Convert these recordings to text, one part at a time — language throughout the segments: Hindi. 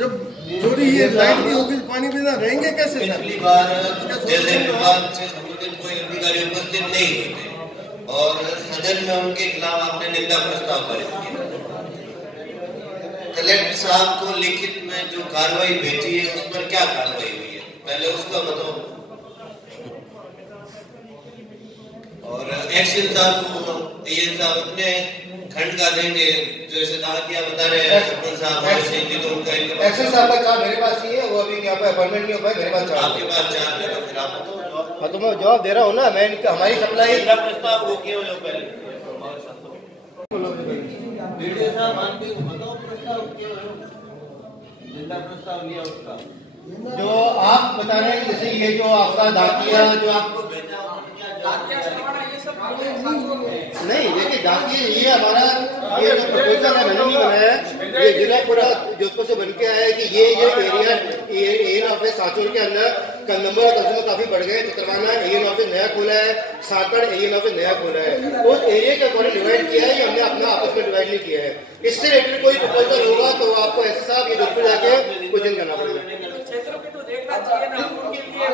जब चोरी ये लाइट की होगी पानी बिना रहेंगे कैसे? पिछली बार जैसे विभाग से संबंधित कोई अधिकारी उपस्थित नहीं होते और सदन में उनके खिलाफ आपने निंदा प्रस्ताव पारित किया। कलेक्टर साहब को लिखित में जो कार्रवाई भेजी है उस पर क्या कार्रवाई हुई है, पहले उसका बताओ। और एक्शन साहब को बताओ, ये साहब अपने खंड का देंगे, जैसे कहा कि आप बता रहे हैं सरपंच साहब तो उनका एक्शन साहब का चार्ज मेरे पास नहीं है, वो अभी यहाँ पे अपॉइंटमेंट नहीं हो पाया, मेरे पास चार्ज आपके पास चार्ज है, फिर आप बताओ। तो मैं जवाब दे रहा हूँ ना, मैं हमारी सप्लाई प्रस्ताव वो किए हुए पहले वीडियो साहब आप भी बताओ प्रस्ताव किए हुए जिंदा प्रस्ताव लिया उसका जो आप बता रहे हैं, जैसे ये जो आपका डाकिया जो आपको नहीं देखिए डाकिया ये हमारा ये जो प्रपोजल है मैंने नहीं बनाया, ये जिला पूरा जोधपुर से बन के आया है कि ये एरिया एन ऑफिस साचोर के अंदर का नंबर और कंज्यूमर काफी बढ़ गए। चित्रवाना एन ऑफिस नया खोला है, साकड़ एन ऑफिस नया खोला है, उस एरिया के अकॉर्डिंग डिवाइड किया है, हमने अपना आपस में डिवाइड नहीं किया है। इससे रिलेटेड कोई प्रपोजल होगा तो आपको ऐसे साहब ये जोधपुर जाके क्वेश्चन करना पड़ेगा।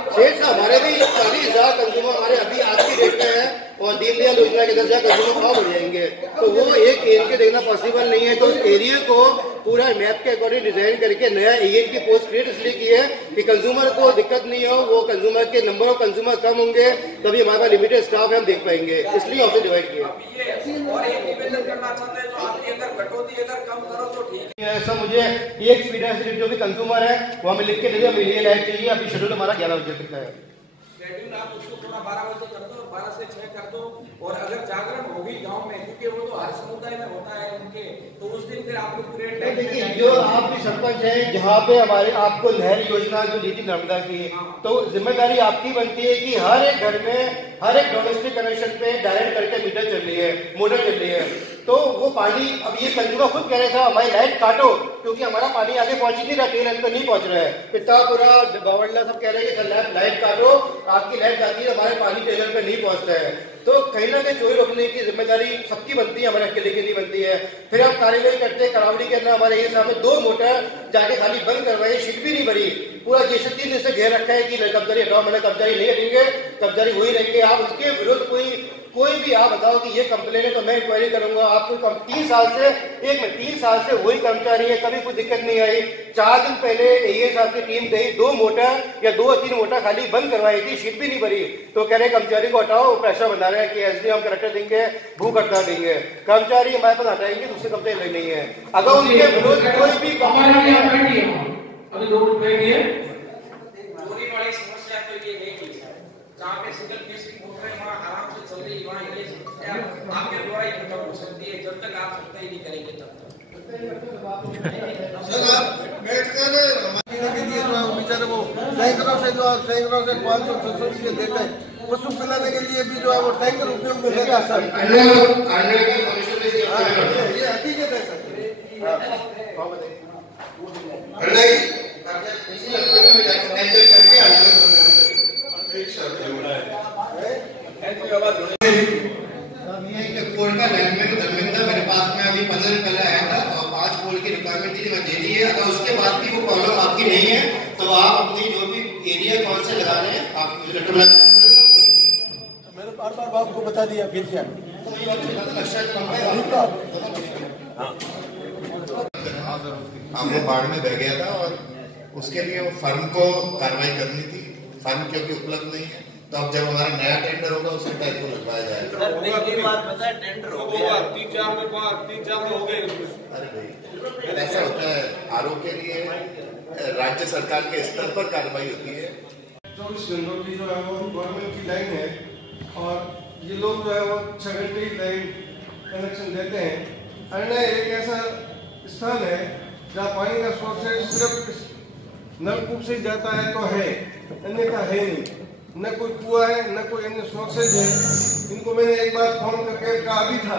क्षेत्र हमारे भी 40,000 कंज्यूमर हमारे अभी आज की डेट में है और दीनदयाल योजना के 10,000 कंज्यूमर और बढ़ जाएंगे, तो वो एक एरिया के देखना पॉसिबल नहीं है। तो उस एरिया को पूरा मैप के अकॉर्डिंग डिजाइन करके नया एरिया की पोस्ट क्रिएट इसलिए की है कि कंज्यूमर को दिक्कत नहीं हो, वो कंज्यूमर के नंबर ऑफ कंज्यूमर कम होंगे तभी हमारे पास लिमिटेड स्टाफ है, हम देख पाएंगे, इसलिए ऑफिस डिवाइड किया। ऐसा मुझे एक फीडर जो भी कंज्यूमर है वो हमें लिख के दे दिया, हमें ये लाइट चाहिए। अभी शेड्यूल हमारा 11 बजे तक का है। शेड्यूल आप उसको थोड़ा 12 बजे कर दो और 12 से 6 कर दो, और अगर जागरण होगी गांव में, क्योंकि वो तो हर समुदाय में होता है उनके, तो उस दिन फिर आप लोग देखिए जो आप भी सरपंच है, जहाँ पे हमारे आपको नहर योजना जो दी थी नर्मदा की, तो जिम्मेदारी आपकी बनती है कि हर एक घर में हर एक डोमेस्टिक कनेक्शन पे डायरेक्ट करके मीटर चल रही है, मोटर चल रही है, तो वो पानी अब ये कंज्यूमर खुद कह रहे था हमारी लाइट काटो क्योंकि हमारा पानी आगे पहुंच नहीं रहा, टेल एंड पे नहीं पहुंच रहा है। पितापुरा बावड़ला सब कह रहे हैं कि लाइट काटो, आपकी लाइट जाती है, हमारे पानी टेलर पे नहीं पहुंचता है। तो कहीं ना कहीं चोरी रोकने की जिम्मेदारी सबकी बनती है, हमारे अकेले की नहीं बनती है। फिर हम कार्यवाही करते हैं, करावड़ी के अंदर हमारे ये सामने 2 मोटर जाके खाली बंद करवाई, शीट भी नहीं भरी, पूरा जैसे 3 दिन से घेर रखा है कि कब्जारी हटाओ, मैंने कब्जारी नहीं हटेंगे, कब्जारी वही रहेंगे। आप उसके विरुद्ध कोई भी आप बताओ कि ये कंप्लेन है तो मैं इंक्वायरी करूंगा। आपको 3 साल से वही कर्मचारी है, कभी कोई दिक्कत नहीं आई। 4 दिन पहले एएस साहब की टीम गई, 2 मोटर या 2 या 3 मोटर खाली बंद करवाई थी, शीट भी नहीं भरी, तो कह रहे कर्मचारी को हटाओ, प्रेशर बना रहे हैं कि एसडी हम करेक्टर देंगे, भूख हड़ताल देंगे। कर्मचारी हमारे पास हटाएंगे, दूसरी कंप्लेन नहीं है। अगर उनके विरोध कोई भी चोरी वाली समस्या तो ये नहीं थी, जहाँ पे सिंगल फेस की मोटर वहाँ आराम से चल रही, वहाँ ये समस्या आपके द्वारा ही खत्म हो सकती है, जब तक आप सप्लाई नहीं करेंगे तब तक। सर आप बैठकर के लिए जो बेचारे वो टैंकरों से 500-600 रुपये देते हैं, पशु पिलाने के लिए भी जो है वो टैंकर उपयोग में लेगा सर, ये हकीकत है सर। मेरे पास में अभी 15 दिन पहले आया था और 5 पोल की रिक्वायरमेंट थी, मैं दे दी है। अगर उसके बाद भी वो प्रॉब्लम आपकी नहीं है तो आप अपनी जो भी एरिया कौन से लगा रहे हैं आप मैंने बार आपको बता दिया फिर क्या वो बाढ़ में बह गया था और उसके लिए वो फर्म को कार्रवाई करनी थी, फर्म क्योंकि उपलब्ध नहीं है, तो अब जब हमारा नया टेंडर होगा उसके टाइप को लगवाया जाएगा। टेंडर हो गया 3-4 में हो गए। अरे भाई ऐसा होता है, आरोप के लिए राज्य सरकार के स्तर पर कार्रवाई होती है। 24 घंटों की जो है वो गवर्नमेंट की लाइन है और ये लोग जो है वो 6 घंटे की लाइन कनेक्शन देते हैं। अरण्य एक ऐसा स्थान है जहाँ पानी का सोर्सेज सिर्फ नलकूप से जाता है तो है, अन्यथा है नहीं, न कोई कुआ है न कोई अन्य सोर्सेज है। इनको मैंने एक बार फोन करके कहा भी था,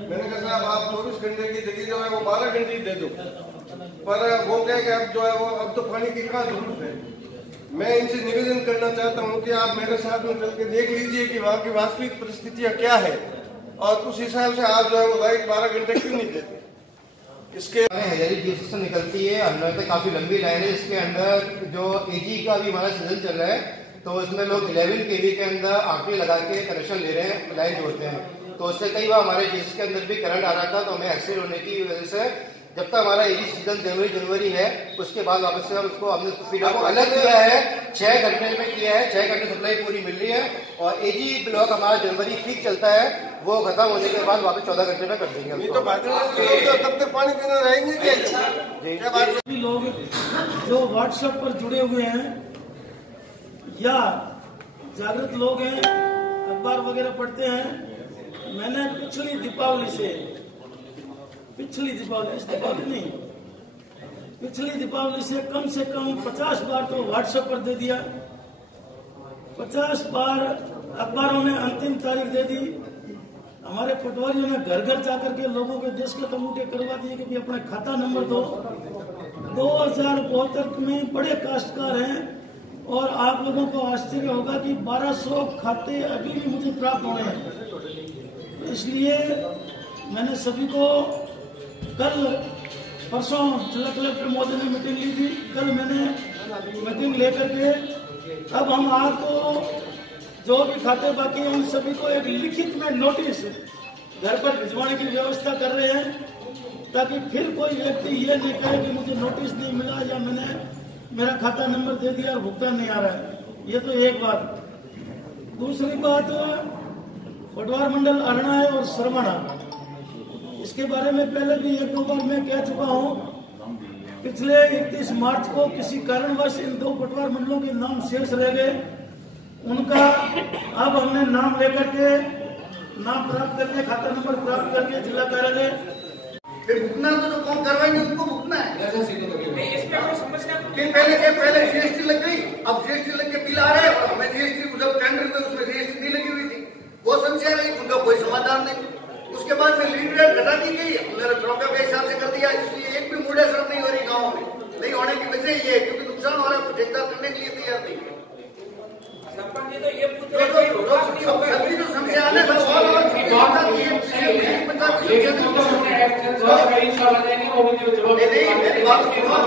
मैंने कहा साहब आप 24 घंटे की जगह जो है वो 12 घंटे ही दे दो, पर वो क्या कि अब जो है वो अब तो पानी की कहाँ जरूरत है। मैं इनसे निवेदन करना चाहता हूँ कि आप मेरे साथ में चल के देख लीजिए कि वहाँ की वास्तविक परिस्थितियाँ क्या है और उस हिसाब से आप जो है वो लाइट 12 घंटे क्यों नहीं देते। इसके हजारी जूस से निकलती है, अंदर तक काफी लंबी लाइन है। इसके अंदर जो एजी का भी हमारा सीजन चल रहा है, तो इसमें लोग 11 kV के अंदर आखिरी लगा के कनेक्शन ले रहे हैं, लाइन जोड़ते हैं। तो उससे कई बार हमारे जीएस के अंदर भी करंट आ रहा था, तो हमें एक्सीडेंट होने की वजह से जब तक हमारा एजी सीजन जनवरी है, उसके बाद वापस से हमने फीडर को अलग किया है, 6 घंटे में किया है, 6 घंटे सप्लाई पूरी मिल रही है। और एजी ब्लॉक हमारा जनवरी ठीक चलता है, वो खत्म होने के बाद वापस 14 घंटे में कर देंगे। नहीं तो तब तक पानी पीना रहेंगे क्या? लोग जो व्हाट्सएप पर जुड़े हुए हैं या जागृत लोग हैं, अखबार वगैरह पढ़ते हैं, मैंने पिछली दीपावली इस दीपावली नहीं, पिछली दीपावली से कम 50 बार तो व्हाट्सएप पर दे दिया, 50 बार अखबारों में अंतिम तारीख दे दी। हमारे पटवारियों ने घर घर जाकर के लोगों के देश के तमूटे करवा दिए कि अपना खाता नंबर दो। 2072 में बड़े काश्तकार हैं और आप लोगों को आश्चर्य होगा कि 1200 खाते अभी भी मुझे प्राप्त हुए हैं। इसलिए मैंने सभी को परसों जिला कलेक्टर महोदय ने मीटिंग ली थी, कल मैंने मीटिंग लेकर के अब हम आपको जो भी खाते बाकी हैं उन सभी को एक लिखित में नोटिस घर पर भिजवाने की व्यवस्था कर रहे हैं, ताकि फिर कोई व्यक्ति ये नहीं कहे कि मुझे नोटिस नहीं मिला या मैंने मेरा खाता नंबर दे दिया और भुगतान नहीं आ रहा है। ये तो एक बात। दूसरी बात, पटवार मंडल अरना है और सरवणा, इसके बारे में पहले भी 1-2 बार मैं कह चुका हूँ। पिछले 31 मार्च को किसी कारणवश इन 2 पटवार मंडलों के नाम शेष रह गए। उनका अब हमने नाम लेकर के, नाम प्राप्त करके, खाता नंबर प्राप्त करके जिला कार्यालय फिर भुगतना तो कौन करवाएंगे, उनको भुगतना है। पहले जीएसटी लग गई, अब जीएसटी लग के बिल आ रहे हैं और हमें जीएसटी जब टेंडर में उसमें जीएसटी नहीं लगी हुई थी, वो समस्या रही, उनका कोई समाधान नहीं। उसके बाद में लीड रेट घटा दी गई, हमने ट्रॉका के हिसाब से कर दिया, इसलिए एक भी मूल्य शर्त नहीं हो रही गाँव में। नहीं होने की वजह ये है क्योंकि नुकसान हो रहा है, ठेकेदार करने के लिए तैयार नहीं है। सभी जो समस्या आने मेरी बात